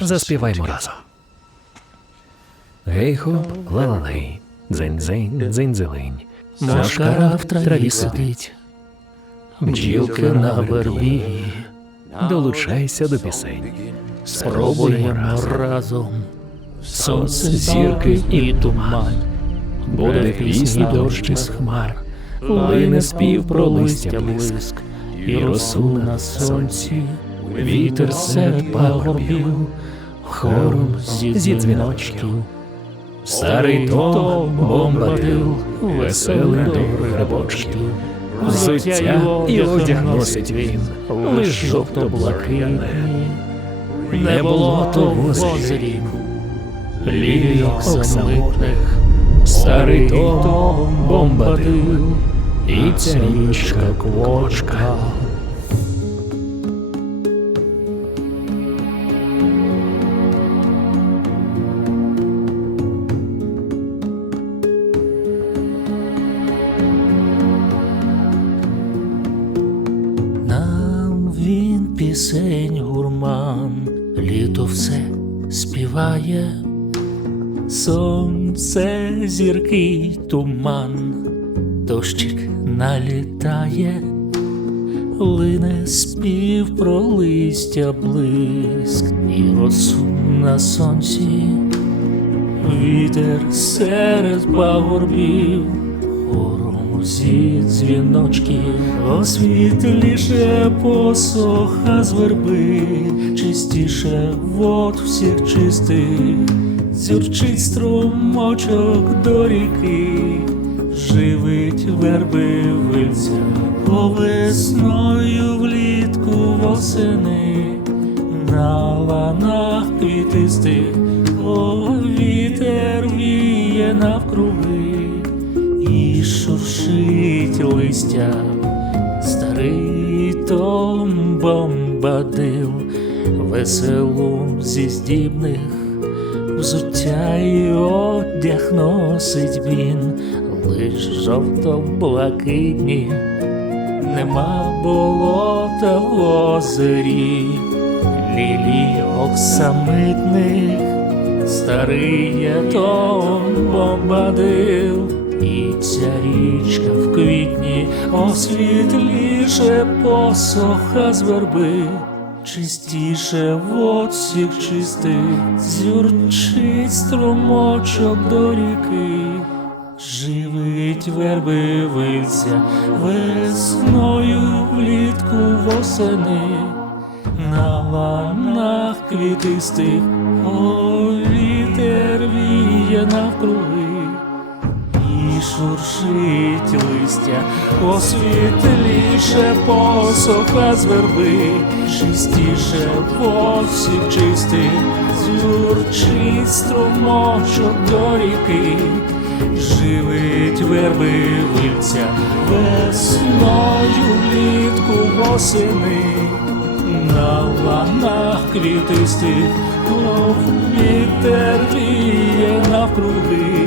Заспіваймо разом. Гейхо, лалалей, дзень-дзень, дзень-дзелень. Мошкара в траві сидить, бджілки на вербі. Долучайся до пісень. Спробуємо разом. Сонце, зірки і туман. Буде пісні дощ із хмар, лине спів про листя блиск, і росу на сонці, вітер серед пагорбів, хором зі дзвіночків. Старий Том бомбадил, веселий до грибочків. Взуття і одяг носить він, лиш жовто-блакитний. Не було то в озері, лілійок самотних, старий Том бомбадил, і ця річка квочка. Пісень гурман, літо все співає, сонце зірки туман, дощик налітає, лине спів про листя блиск і росу на сонці, вітер серед пагорбів хором зі дзвіночків, освітліше посоха з верби, чистіше вод всіх чистих, зюрчить струмочок до ріки, живить верби вильця, весною влітку восени, на ланах квітистих, о, вітер віє навкруги шуршить листя, старий Том бомбадил, веселум зі здібних, взуття й одяг носить він, лиш жовто-блакитні, нема болота в озері, лілійок самитних. Старий є Том бомбадил, і ця річка в квітні освітліше посоха з верби, чистіше вод всіх чистих, зюрчить струмочок до ріки, живить верби вильця весною влітку восени. На ланах квітистих, о, вітер віє навкруги, шуршить листя, освітліше посоха з верби, чистіше по всіх чистих, зюрчить струмочок до ріки. Живить верби вильця весною влітку восени на ланах квітистих, мов вітер віє навкруги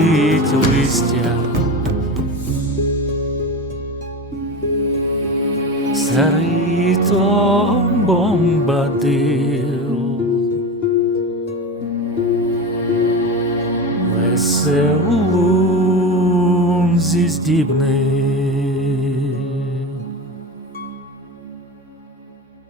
шуршить листя. Старий Том бомбадил, веселу зі здібних.